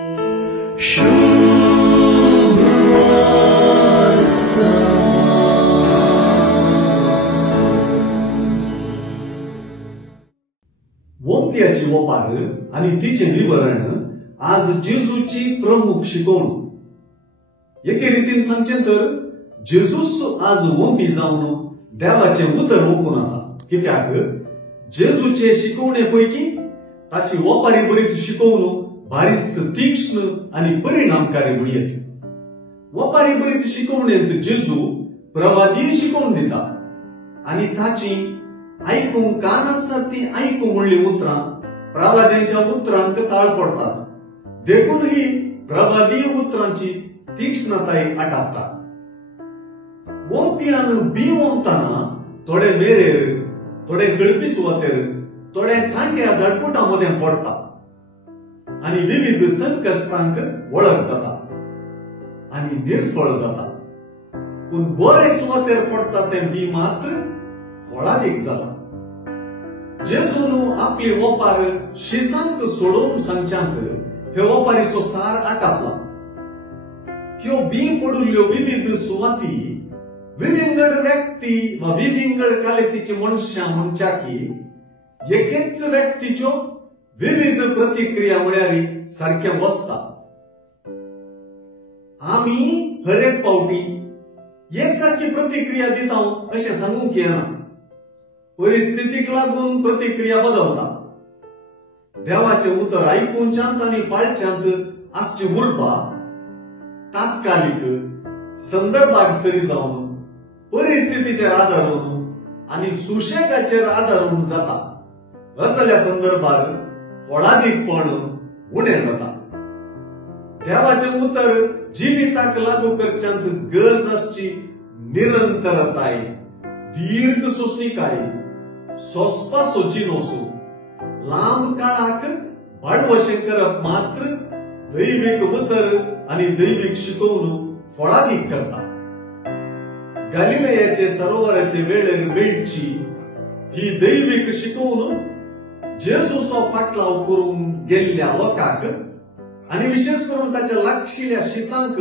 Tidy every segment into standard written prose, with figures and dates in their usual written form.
वोंप्याची ओपार आणि तिचे विवरण आज जेजूची प्रमुख शिकवण. एके रितीन सांगचे तर जेजूस आज वोंपी जावन देवाचे उतर ओपून आसा. कित्याक जेजूचे शिकवणेपैकी ताची ओपारी बरीच शिकवण भारीच तीक्ष्ण आणि परिणामकारी म्हणयेत. ओपारी बरीच शिकवणेंत जेजू प्रवादी शिकवण दिता आणि ताची ऐकूंक कान आसतात ती ऐकूंक म्हणली उतरां प्रवाद्यांच्या उतरांक ताळ पडतात. देखूनही प्रवादी उतरांची तीक्ष्णताय आटापता. वोंप्यान बी वोंपताना थोडे मेरेर, थोडे गळपी सुवातेर, थोडे कांट्या झाडपुटांमध्ये पडता आणि विविध संकश्टांक वळख जाता आणि निर्फळ जाता. पूण बरे सुवातेर पडता ते बी मात्र फळादीक जाला. जेजून आपली ओपार शिसांक सोडून सांगच्यांत हे ओपारीचो सार आटापला. ह्यो बी पडुल्ल्यो विविध सुवाती विविंगड व्यक्ती वा विविंगड कालेतीची मनशां म्हणच्या की एकेच व्यक्तीच्यो विविध प्रतिक्रिया म्हळ्यारी सारख्या बसता. आमी हर एक पावटी एकसारखी प्रतिक्रिया दिता अशें सांगूंक येना. परिस्थितीक लागून प्रतिक्रिया बदलता. देवाचे उतर आयकुंच्यात आणि पाळच्यांत आसची उर्बा तात्कालिक संदर्भाक सरी जावन परिस्थितीचेर आदारून आणि सुशेगाचेर आदारून जाता. असल्या संदर्भात फळादीकपण उणें जाता. देवाचे उतर जिविताक लागू करच्यांत गरज आसची निरंतरताय, दीर्घ सोंसणीकाय, सोंसपा सोची नोसू, लांब काळाक भाडवशें करप मात्र दैविक उतर आणि दैविक शिकवण फळादीक करता. गलिलयाचे सरोवराचे वेळेर वेळची ही दैविक शिकवण जेजूचो पाटलाव करून गेल्ल्या लोकांक आणि विशेष करून ताच्या लागशिल्ल्या शिसांक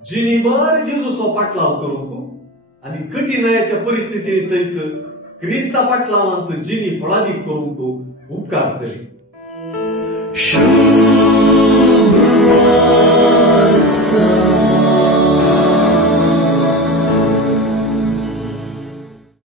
जिणीभर जेजूचो पाटलाव करूंक आणि कठीणाच्या परिस्थिती सहित क्रिस्ता पाटलावांत जिणी फळादीक करूंक उपकारतली.